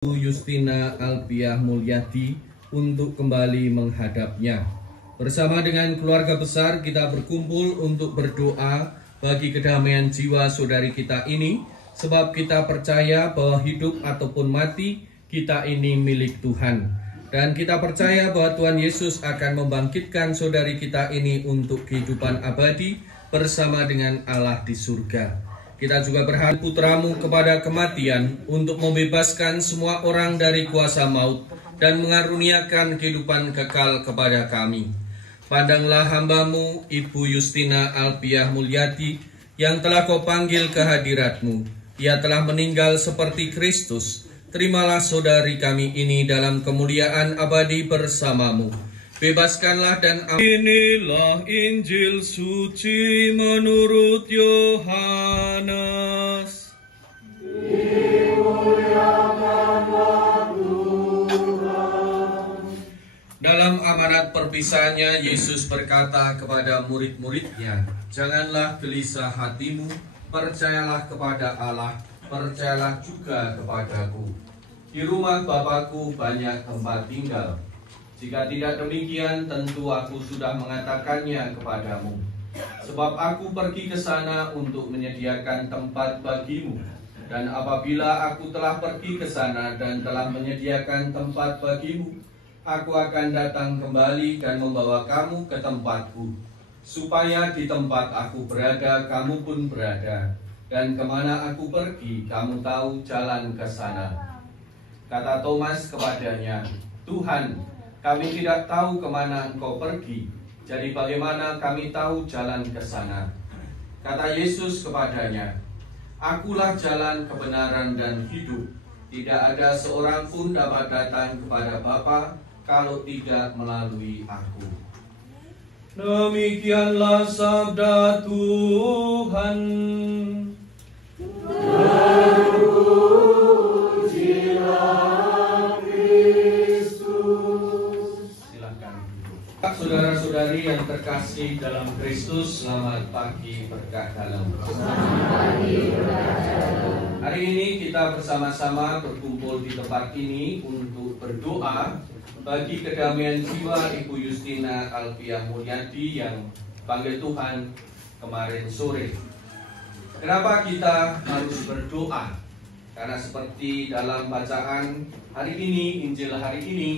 Justina Alpiah Mulyadi untuk kembali menghadapnya. Bersama dengan keluarga besar kita berkumpul untuk berdoa bagi kedamaian jiwa saudari kita ini, sebab kita percaya bahwa hidup ataupun mati kita ini milik Tuhan. Dan kita percaya bahwa Tuhan Yesus akan membangkitkan saudari kita ini untuk kehidupan abadi bersama dengan Allah di surga. Kita juga berharap putramu kepada kematian untuk membebaskan semua orang dari kuasa maut dan mengaruniakan kehidupan kekal kepada kami. Pandanglah hambamu, Ibu Justina Alpiah Mulyadi, yang telah kau panggil ke hadiratmu. Ia telah meninggal seperti Kristus. Terimalah saudari kami ini dalam kemuliaan abadi bersamamu. Bebaskanlah dan inilah Injil suci menurut Yohanes. Dimuliakanlah Tuhan. Dalam amanat perpisahannya, Yesus berkata kepada murid-muridnya, "Janganlah gelisah hatimu, percayalah kepada Allah, percayalah juga kepadaku. Di rumah Bapakku banyak tempat tinggal. Jika tidak demikian, tentu aku sudah mengatakannya kepadamu. Sebab aku pergi ke sana untuk menyediakan tempat bagimu. Dan apabila aku telah pergi ke sana dan telah menyediakan tempat bagimu, aku akan datang kembali dan membawa kamu ke tempatku, supaya di tempat aku berada, kamu pun berada. Dan kemana aku pergi, kamu tahu jalan ke sana." Kata Thomas kepadanya, "Tuhan, kami tidak tahu kemana Engkau pergi, jadi bagaimana kami tahu jalan ke sana?" Kata Yesus kepadanya, "Akulah jalan, kebenaran, dan hidup. Tidak ada seorang pun dapat datang kepada Bapa kalau tidak melalui aku." Demikianlah sabda Tuhan. Saudara-saudari yang terkasih dalam Kristus, selamat pagi berkah dalam. Hari ini kita bersama-sama berkumpul di tempat ini untuk berdoa bagi kedamaian jiwa Ibu Justina Alpiah Mulyadi yang panggil Tuhan kemarin sore. Kenapa kita harus berdoa? Karena seperti dalam bacaan hari ini, Injil hari ini,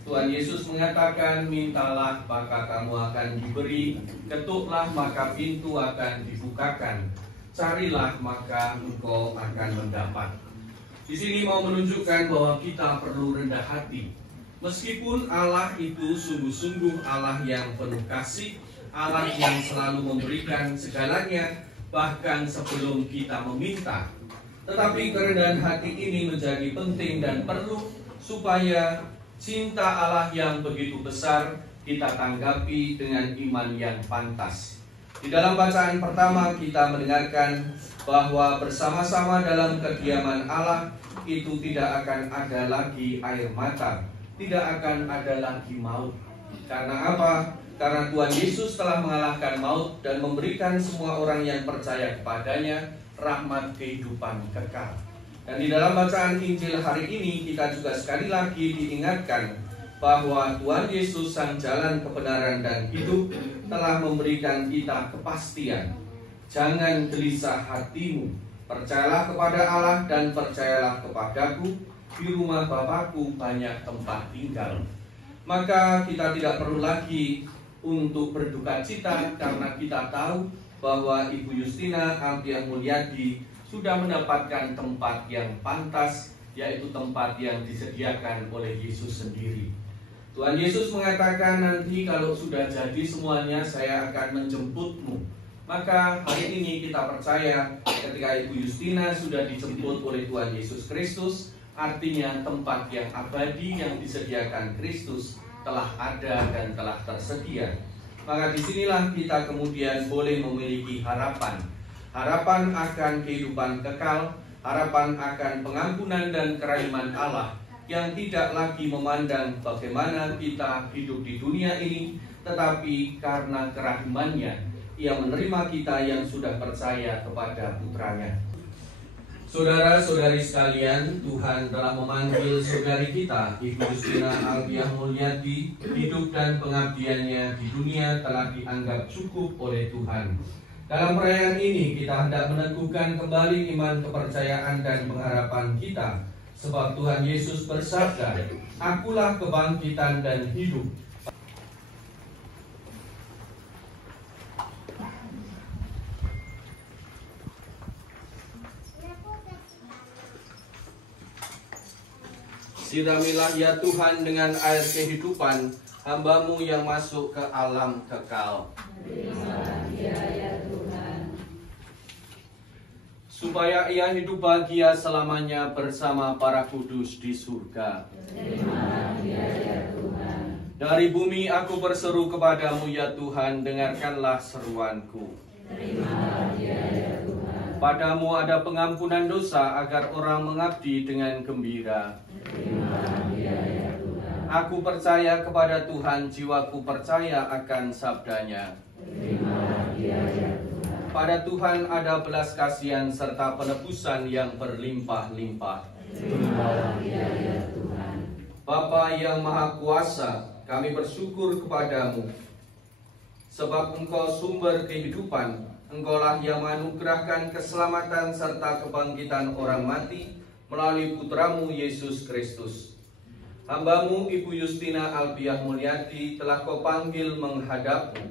Tuhan Yesus mengatakan, "Mintalah maka kamu akan diberi, ketuklah maka pintu akan dibukakan, carilah maka engkau akan mendapat." Di sini mau menunjukkan bahwa kita perlu rendah hati. Meskipun Allah itu sungguh-sungguh Allah yang penuh kasih, Allah yang selalu memberikan segalanya, bahkan sebelum kita meminta. Tetapi kerendahan hati ini menjadi penting dan perlu supaya cinta Allah yang begitu besar kita tanggapi dengan iman yang pantas. Di dalam bacaan pertama kita mendengarkan bahwa bersama-sama dalam kediaman Allah itu tidak akan ada lagi air mata, tidak akan ada lagi maut. Karena apa? Karena Tuhan Yesus telah mengalahkan maut dan memberikan semua orang yang percaya kepadanya rahmat kehidupan kekal. Dan di dalam bacaan Injil hari ini kita juga sekali lagi diingatkan bahwa Tuhan Yesus sang jalan kebenaran dan hidup telah memberikan kita kepastian. Jangan gelisah hatimu, percayalah kepada Allah dan percayalah kepadaku. Di rumah Bapakku banyak tempat tinggal. Maka kita tidak perlu lagi untuk berduka cita karena kita tahu bahwa Ibu Justina Alpiah Mulyadi sudah mendapatkan tempat yang pantas, yaitu tempat yang disediakan oleh Yesus sendiri. Tuhan Yesus mengatakan, "Nanti kalau sudah jadi semuanya, saya akan menjemputmu." Maka hari ini kita percaya ketika Ibu Justina sudah dijemput oleh Tuhan Yesus Kristus, artinya tempat yang abadi yang disediakan Kristus telah ada dan telah tersedia. Maka disinilah kita kemudian boleh memiliki harapan. Harapan akan kehidupan kekal, harapan akan pengampunan dan kerahiman Allah yang tidak lagi memandang bagaimana kita hidup di dunia ini, tetapi karena kerahimannya, Ia menerima kita yang sudah percaya kepada Putranya. Saudara-saudari sekalian, Tuhan telah memanggil saudari kita, Ibu Justina Alpiah Mulyadi. Hidup dan pengabdiannya di dunia telah dianggap cukup oleh Tuhan. Dalam perayaan ini kita hendak meneguhkan kembali iman, kepercayaan, dan pengharapan kita. Sebab Tuhan Yesus bersabda, "Akulah kebangkitan dan hidup." Siramilah ya Tuhan dengan air kehidupan hamba-Mu yang masuk ke alam kekal. Terimalah dia ya Tuhan, supaya ia hidup bahagia selamanya bersama para kudus di surga. terimalah dia ya Tuhan, Dari bumi aku berseru kepadamu ya Tuhan, dengarkanlah seruanku. terimalah dia ya Tuhan, Padamu ada pengampunan dosa agar orang mengabdi dengan gembira. terimalah dia ya Tuhan, Aku percaya kepada Tuhan, jiwaku percaya akan sabdanya. terimalah dia ya Tuhan, Pada Tuhan ada belas kasihan serta penebusan yang berlimpah-limpah. terimalah dia ya Tuhan, Bapa yang Maha Kuasa, kami bersyukur kepadamu, sebab Engkau sumber kehidupan. Engkaulah yang menganugerahkan keselamatan serta kebangkitan orang mati melalui Putramu Yesus Kristus. Hamba-Mu Ibu Justina Alpiah Mulyadi telah Kau panggil menghadap-Mu.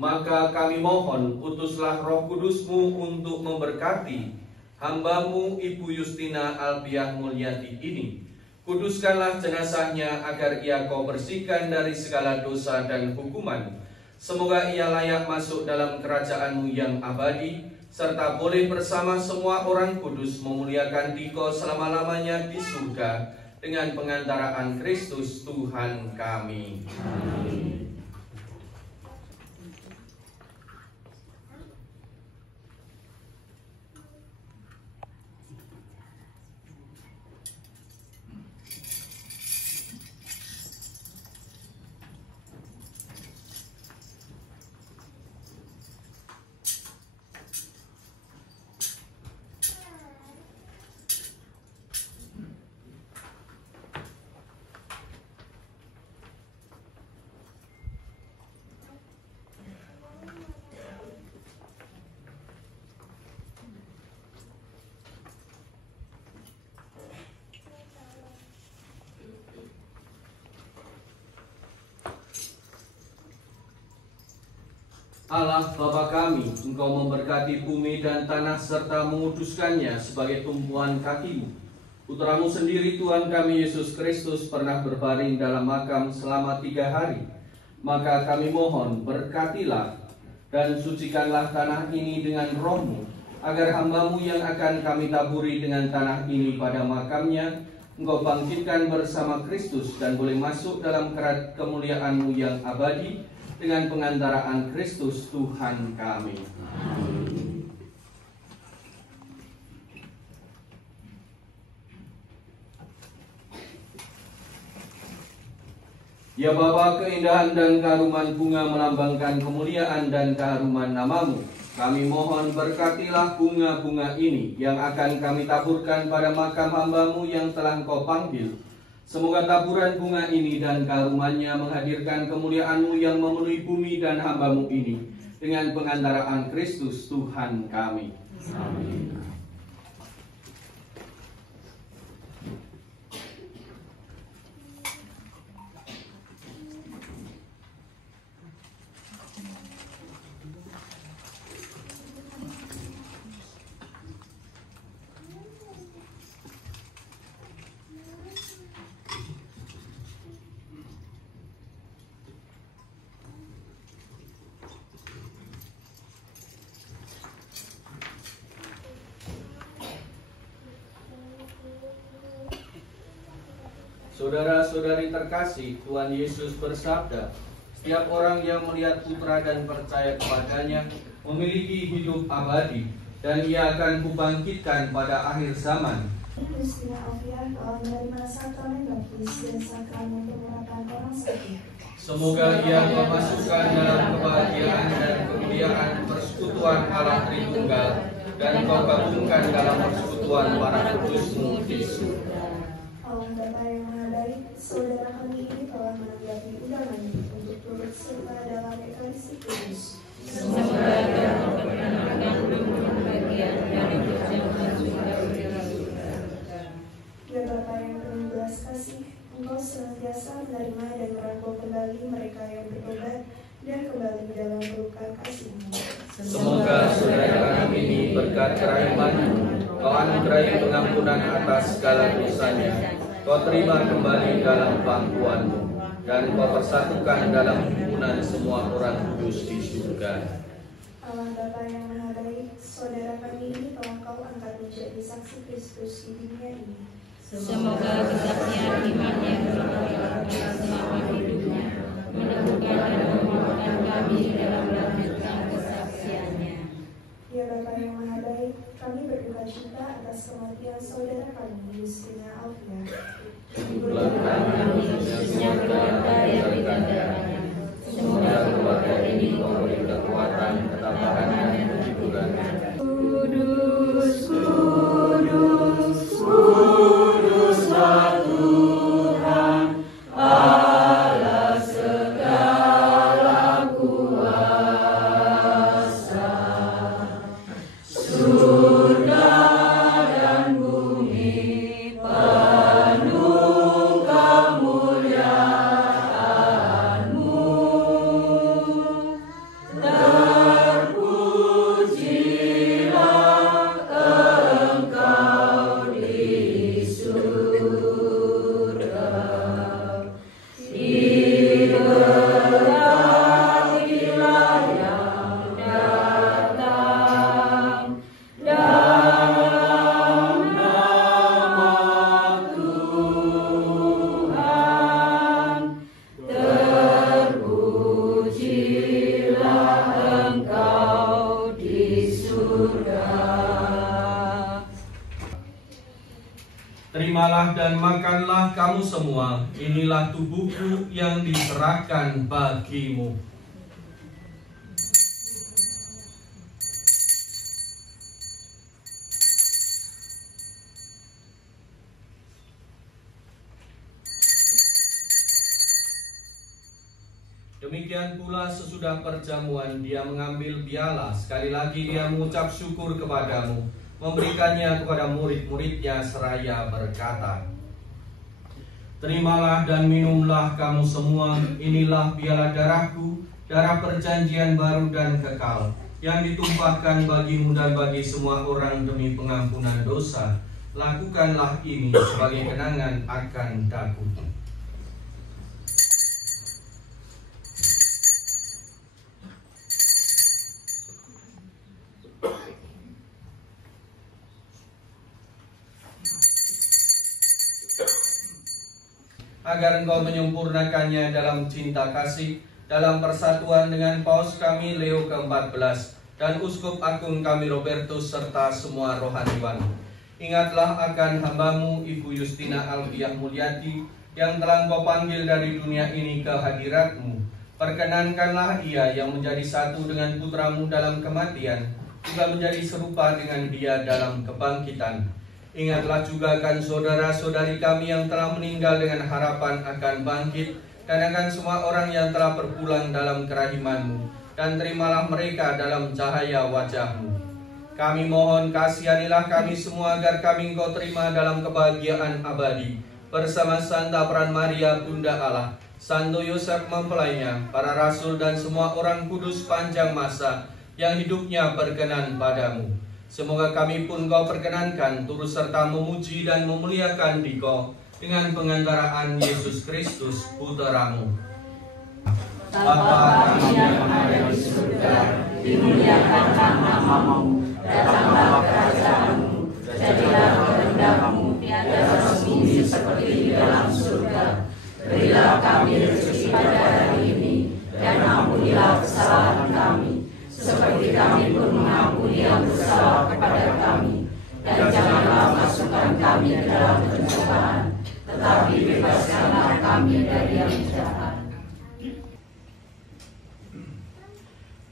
Maka kami mohon, utuslah Roh Kudus-Mu untuk memberkati hamba-Mu Ibu Justina Alpiah Mulyadi ini. Kuduskanlah jenazahnya agar ia Kau bersihkan dari segala dosa dan hukuman. Semoga ia layak masuk dalam kerajaan-Mu yang abadi, serta boleh bersama semua orang kudus memuliakan Dikau selama-lamanya di surga dengan pengantaraan Kristus Tuhan kami. amin. Allah Bapa kami, Engkau memberkati bumi dan tanah serta menguduskannya sebagai tumpuan kaki-Mu. Putra-Mu sendiri Tuhan kami Yesus Kristus pernah berbaring dalam makam selama 3 hari. Maka kami mohon, berkatilah dan sucikanlah tanah ini dengan Roh-Mu, agar hamba-Mu yang akan kami taburi dengan tanah ini pada makamnya, Engkau bangkitkan bersama Kristus dan boleh masuk dalam kemuliaan-Mu yang abadi, dengan pengantaraan Kristus Tuhan kami. Amin. Ya Bapa, keindahan dan keharuman bunga melambangkan kemuliaan dan keharuman nama-Mu. Kami mohon berkatilah bunga-bunga ini yang akan kami taburkan pada makam hamba-Mu yang telah Engkau panggil. Semoga taburan bunga ini dan keharumannya menghadirkan kemuliaan-Mu yang memenuhi bumi dan hamba-Mu ini dengan pengantaraan Kristus Tuhan kami. Amin. Saudara-saudari terkasih, Tuhan Yesus bersabda, setiap orang yang melihat Putra dan percaya kepadanya memiliki hidup abadi, dan ia akan kubangkitkan pada akhir zaman. Justina Alpiah telah menerima sakramen baptis dan sakramen pengurapan orang sakit. Semoga ia memasukkan dalam kebahagiaan dan kemuliaan persekutuan Allah Tritunggal, dan Kau gabungkan dalam persekutuan persekutuan para kudus-Mu di surga. Allah Bapa yang Maha Baik, saudara kami ini telah menanggapi undangan untuk turut serta dalam Ekaristi Kudus. Semoga dapat menenangkan bagian dari perjamuan surga di surga. Ya Bapa yang penuh belas kasih, Engkau senantiasa menerima dan merangkul kembali mereka yang bertobat dan kembali dalam pelukan kasih-Mu. Semoga saudara kami ini berkat kerahiman-Mu, Kau anugerahi pengampunan atas segala dosanya, Kau terima kembali dalam pangkuan-Mu, dan Kau persatukan dalam himpunan semua orang kudus di surga. Allah Bapa yang Maha Baik, saudara kami ini telah Kau angkat menjadi saksi Kristus di dunia ini. Semoga kesaksian iman yang bermanfaat selama hidupnya meneguhkan dan menguatkan kami dalam melanjutkan kesaksiannya. Ya Bapa yang Maha Baik, kami berduka cita atas kematian saudara kami, Justina Alfia. Bulan kami khususnya keluarga yang ditinggalkannya. Semoga keluarga ini Kau beri kekuatan, ketabahan, dan kehiburan. Kudus, kudus, kuduslah Tuhan, Allah segala kuasa. Surga dan bumi penuh kemuliaan-Mu. Terpujilah Engkau di surga. Diberkatilah yang datang dalam nama Tuhan. Terpujilah Engkau di surga. Terimalah dan makanlah kamu semua, inilah tubuhku yang diserahkan bagimu. Demikian pula sesudah perjamuan dia mengambil piala, sekali lagi dia mengucap syukur kepadamu, memberikannya kepada murid-muridnya seraya berkata, terimalah dan minumlah kamu semua, inilah piala darahku, darah perjanjian baru dan kekal, yang ditumpahkan bagimu dan bagi semua orang demi pengampunan dosa. Lakukanlah ini sebagai kenangan akan daku. Agar engkau menyempurnakannya dalam cinta kasih, dalam persatuan dengan Paus kami Leo ke-14 dan Uskup Agung kami Robertus serta semua rohaniwan. Ingatlah akan hambamu Ibu Justina Alfiah Mulyadi yang telah Engkau panggil dari dunia ini ke hadirat-Mu. Perkenankanlah ia yang menjadi satu dengan putramu dalam kematian, juga menjadi serupa dengan dia dalam kebangkitan. Ingatlah juga akan saudara-saudari kami yang telah meninggal dengan harapan akan bangkit, dan akan semua orang yang telah berpulang dalam kerahiman-Mu, dan terimalah mereka dalam cahaya wajah-Mu. Kami mohon kasihanilah kami semua agar kami Engkau terima dalam kebahagiaan abadi, bersama Santa Peran Maria Bunda Allah, Santo Yosef mempelainya, para rasul dan semua orang kudus panjang masa yang hidupnya berkenan padamu. Semoga kami pun Kau perkenankan turut serta memuji dan memuliakan Dikau dengan pengantaraan Yesus Kristus Putra-Mu. Bapa kami yang ada di surga, dimuliakanlah nama-Mu, datanglah kerajaan-Mu, jadilah kehendak-Mu di atas bumi seperti di dalam surga. Berilah kami rezeki pada hari ini, dan ampunilah kesalahan kami, seperti kami pun mengampuni yang bersalah kepada kami. Dan janganlah masukkan kami ke dalam pencobaan, tetapi bebaskanlah kami dari yang jahat.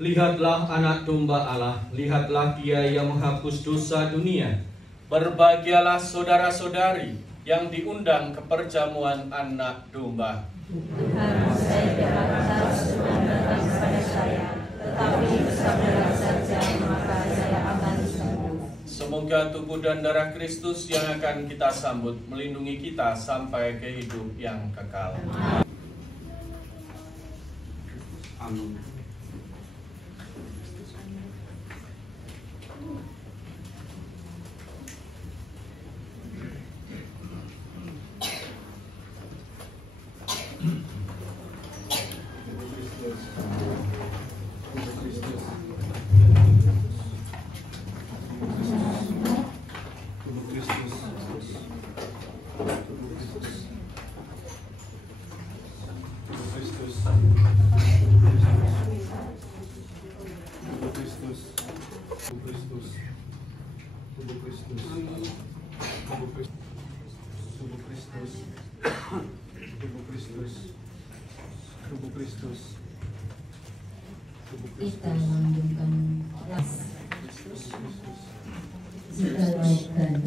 Lihatlah anak domba Allah, lihatlah Dia yang menghapus dosa dunia. Berbahagialah saudara-saudari yang diundang ke perjamuan anak domba. Tuhan, saya tidak harus Tuhan datang kepada saya, tetapi bersabarlah saja, maka saya akan sembuh. Semoga tubuh dan darah Kristus yang akan kita sambut melindungi kita sampai ke hidup yang kekal. Amin. Kita lanjutkan ras. Kita lakukan.